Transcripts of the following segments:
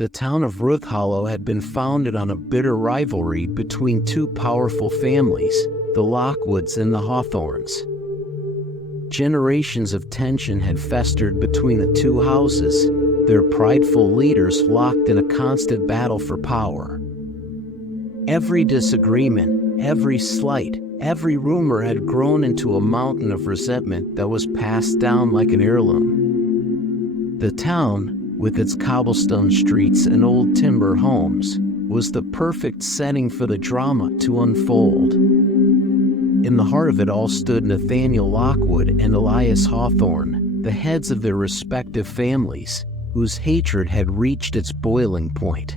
The town of Ruth Hollow had been founded on a bitter rivalry between two powerful families, the Lockwoods and the Hawthorns. Generations of tension had festered between the two houses, their prideful leaders locked in a constant battle for power. Every disagreement, every slight, every rumor had grown into a mountain of resentment that was passed down like an heirloom. The town, with its cobblestone streets and old timber homes, was the perfect setting for the drama to unfold. In the heart of it all stood Nathaniel Lockwood and Elias Hawthorne, the heads of their respective families, whose hatred had reached its boiling point.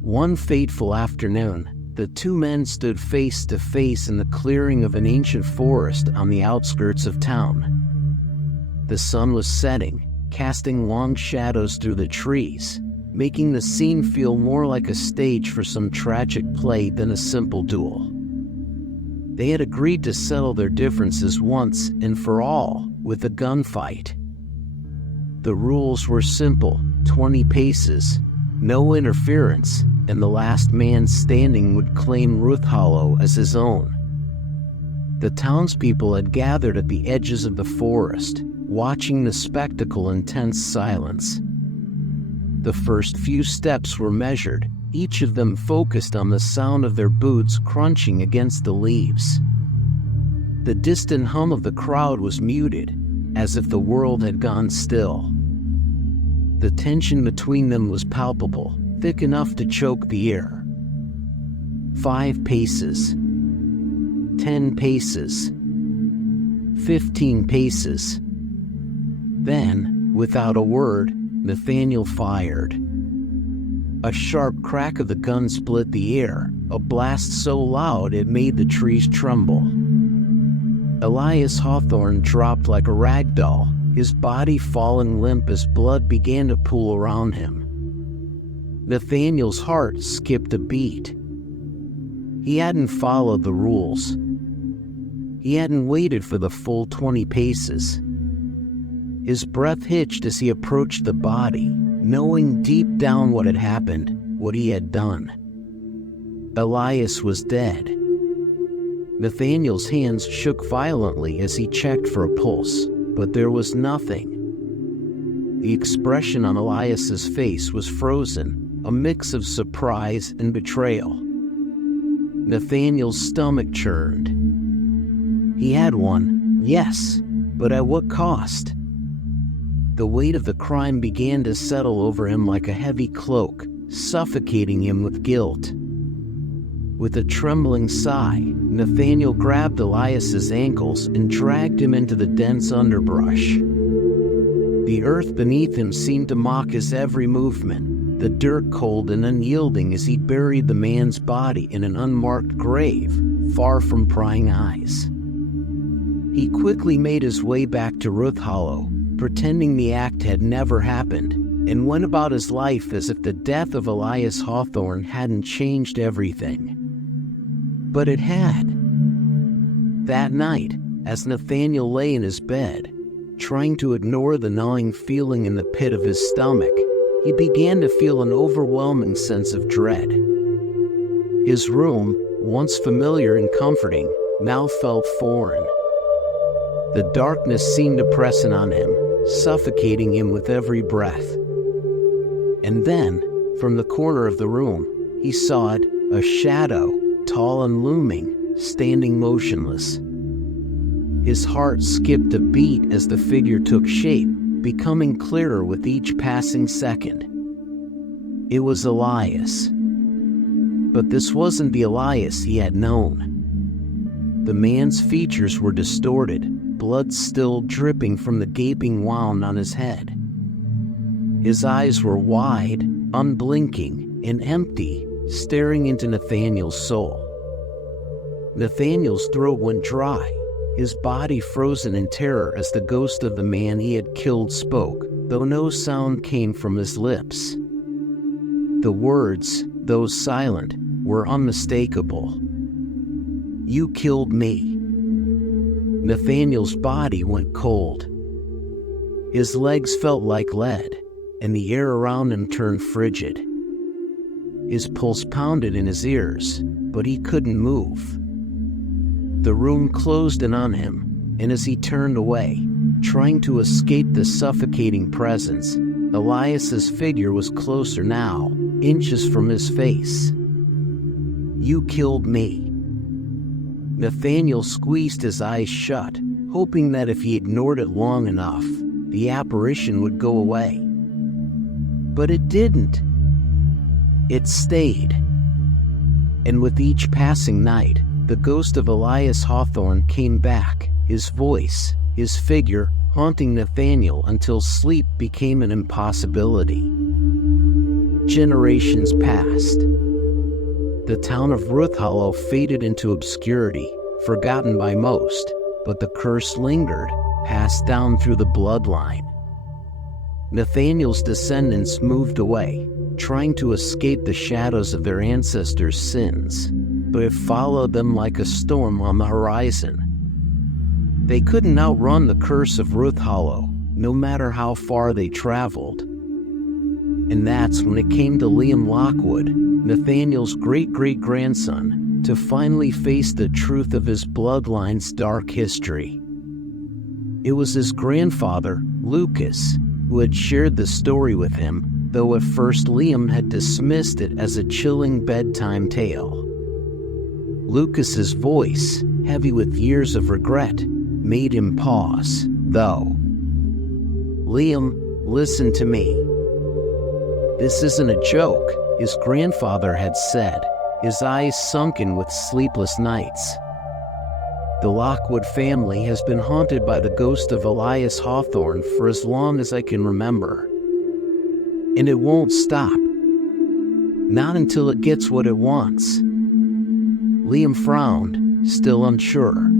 One fateful afternoon, the two men stood face to face in the clearing of an ancient forest on the outskirts of town. The sun was setting, casting long shadows through the trees, making the scene feel more like a stage for some tragic play than a simple duel. They had agreed to settle their differences once and for all with a gunfight. The rules were simple: 20 paces, no interference, and the last man standing would claim Ruth Hollow as his own. The townspeople had gathered at the edges of the forest, watching the spectacle in tense silence. The first few steps were measured, each of them focused on the sound of their boots crunching against the leaves. The distant hum of the crowd was muted, as if the world had gone still. The tension between them was palpable, thick enough to choke the air. 5 paces. 10 paces. 15 paces. Then, without a word, Nathaniel fired. A sharp crack of the gun split the air, a blast so loud it made the trees tremble. Elias Hawthorne dropped like a rag doll, his body falling limp as blood began to pool around him. Nathaniel's heart skipped a beat. He hadn't followed the rules. He hadn't waited for the full 20 paces. His breath hitched as he approached the body, knowing deep down what had happened, what he had done. Elias was dead. Nathaniel's hands shook violently as he checked for a pulse, but there was nothing. The expression on Elias's face was frozen, a mix of surprise and betrayal. Nathaniel's stomach churned. He had won, yes, but at what cost? The weight of the crime began to settle over him like a heavy cloak, suffocating him with guilt. With a trembling sigh, Nathaniel grabbed Elias's ankles and dragged him into the dense underbrush. The earth beneath him seemed to mock his every movement, the dirt cold and unyielding as he buried the man's body in an unmarked grave, far from prying eyes. He quickly made his way back to Ruth Hollow, pretending the act had never happened, and went about his life as if the death of Elias Hawthorne hadn't changed everything. But it had. That night, as Nathaniel lay in his bed, trying to ignore the gnawing feeling in the pit of his stomach, he began to feel an overwhelming sense of dread. His room, once familiar and comforting, now felt foreign. The darkness seemed to press in on him, suffocating him with every breath. And then, from the corner of the room, he saw it, a shadow, tall and looming, standing motionless. His heart skipped a beat as the figure took shape, becoming clearer with each passing second. It was Elias. But this wasn't the Elias he had known. The man's features were distorted, blood still dripping from the gaping wound on his head. His eyes were wide, unblinking, and empty, staring into Nathaniel's soul. Nathaniel's throat went dry, his body frozen in terror as the ghost of the man he had killed spoke, though no sound came from his lips. The words, though silent, were unmistakable. "You killed me." Nathaniel's body went cold. His legs felt like lead, and the air around him turned frigid. His pulse pounded in his ears, but he couldn't move. The room closed in on him, and as he turned away, trying to escape the suffocating presence, Elias's figure was closer now, inches from his face. "You killed me." Nathaniel squeezed his eyes shut, hoping that if he ignored it long enough, the apparition would go away. But it didn't. It stayed. And with each passing night, the ghost of Elias Hawthorne came back, his voice, his figure, haunting Nathaniel until sleep became an impossibility. Generations passed. The town of Ruth Hollow faded into obscurity, forgotten by most, but the curse lingered, passed down through the bloodline. Nathaniel's descendants moved away, trying to escape the shadows of their ancestors' sins, but it followed them like a storm on the horizon. They couldn't outrun the curse of Ruth Hollow, no matter how far they traveled. And that's when it came to Liam Lockwood, Nathaniel's great-great-grandson, to finally face the truth of his bloodline's dark history. It was his grandfather, Lucas, who had shared the story with him, though at first Liam had dismissed it as a chilling bedtime tale. Lucas's voice, heavy with years of regret, made him pause, though. "Liam, listen to me. This isn't a joke," his grandfather had said, his eyes sunken with sleepless nights. "The Lockwood family has been haunted by the ghost of Elias Hawthorne for as long as I can remember. And it won't stop. Not until it gets what it wants." Liam frowned, still unsure.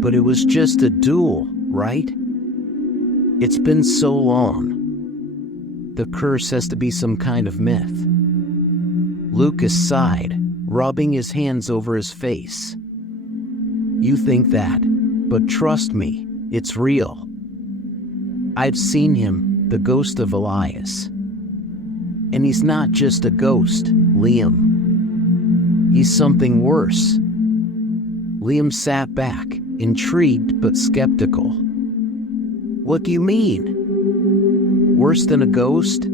"But it was just a duel, right? It's been so long. The curse has to be some kind of myth." Lucas sighed, rubbing his hands over his face. "You think that, but trust me, it's real. I've seen him, the ghost of Elias. And he's not just a ghost, Liam. He's something worse." Liam sat back, intrigued but skeptical. "What do you mean? Worse than a ghost?"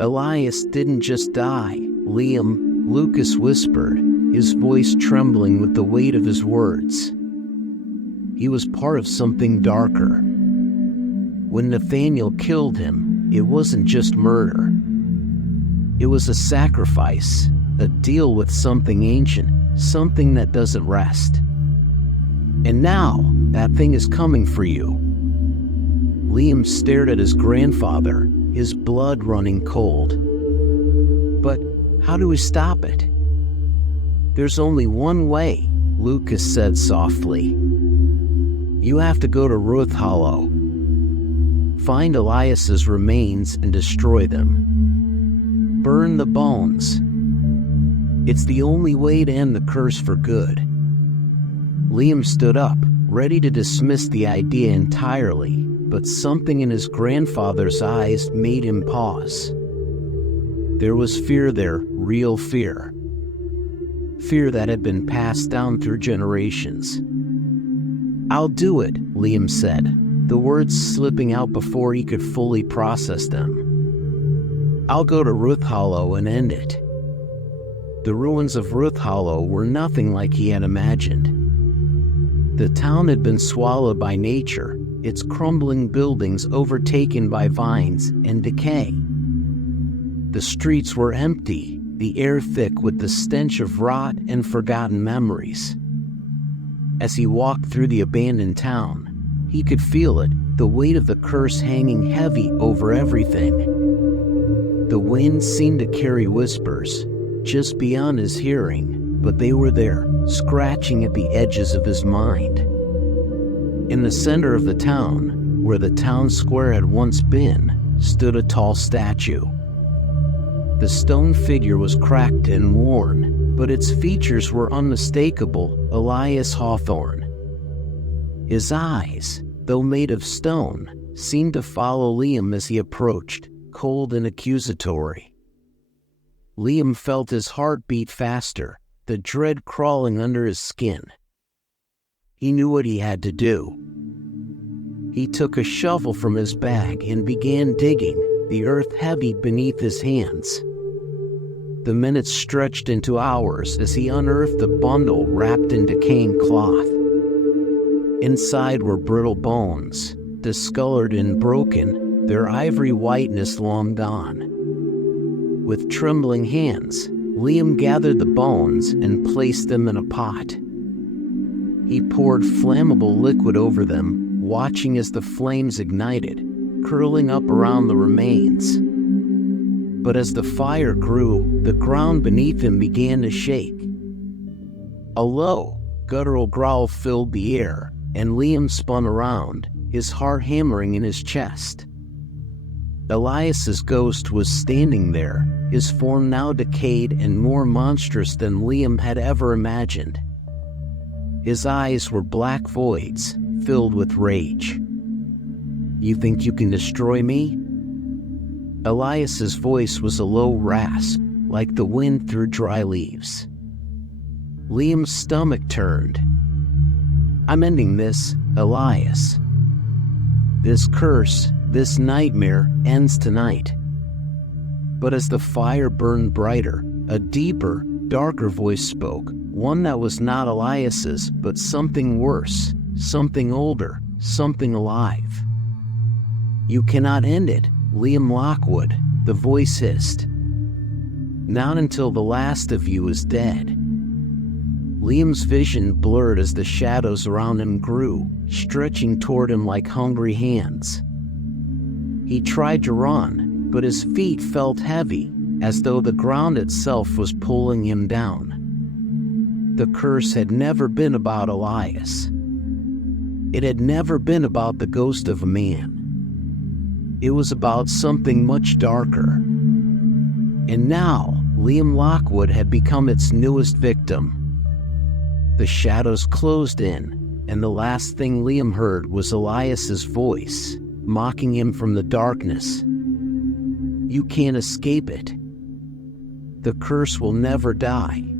"Elias didn't just die, Liam," Lucas whispered, his voice trembling with the weight of his words. "He was part of something darker. When Nathaniel killed him, it wasn't just murder. It was a sacrifice, a deal with something ancient, something that doesn't rest. And now, that thing is coming for you." Liam stared at his grandfather, his blood running cold. "But how do we stop it?" "There's only one way," Lucas said softly. "You have to go to Ruth Hollow. Find Elias's remains and destroy them. Burn the bones. It's the only way to end the curse for good." Liam stood up, ready to dismiss the idea entirely, but something in his grandfather's eyes made him pause. There was fear there, real fear. Fear that had been passed down through generations. "I'll do it," Liam said, the words slipping out before he could fully process them. "I'll go to Ruth Hollow and end it." The ruins of Ruth Hollow were nothing like he had imagined. The town had been swallowed by nature, its crumbling buildings overtaken by vines and decay. The streets were empty, the air thick with the stench of rot and forgotten memories. As he walked through the abandoned town, he could feel it, the weight of the curse hanging heavy over everything. The wind seemed to carry whispers, just beyond his hearing, but they were there, scratching at the edges of his mind. In the center of the town, where the town square had once been, stood a tall statue. The stone figure was cracked and worn, but its features were unmistakable: Elias Hawthorne. His eyes, though made of stone, seemed to follow Liam as he approached, cold and accusatory. Liam felt his heart beat faster, the dread crawling under his skin. He knew what he had to do. He took a shovel from his bag and began digging, the earth heavy beneath his hands. The minutes stretched into hours as he unearthed a bundle wrapped in decaying cloth. Inside were brittle bones, discolored and broken, their ivory whiteness long gone. With trembling hands, Liam gathered the bones and placed them in a pot. He poured flammable liquid over them, watching as the flames ignited, curling up around the remains. But as the fire grew, the ground beneath him began to shake. A low, guttural growl filled the air, and Liam spun around, his heart hammering in his chest. Elias's ghost was standing there, his form now decayed and more monstrous than Liam had ever imagined. His eyes were black voids, filled with rage. "You think you can destroy me?" Elias's voice was a low rasp, like the wind through dry leaves. Liam's stomach turned. "I'm ending this, Elias. This curse, this nightmare, ends tonight." But as the fire burned brighter, a deeper, darker voice spoke, one that was not Elias's, but something worse, something older, something alive. "You cannot end it, Liam Lockwood," the voice hissed. "Not until the last of you is dead." Liam's vision blurred as the shadows around him grew, stretching toward him like hungry hands. He tried to run, but his feet felt heavy, as though the ground itself was pulling him down. The curse had never been about Elias. It had never been about the ghost of a man. It was about something much darker. And now, Liam Lockwood had become its newest victim. The shadows closed in, and the last thing Liam heard was Elias's voice, mocking him from the darkness. "You can't escape it. The curse will never die."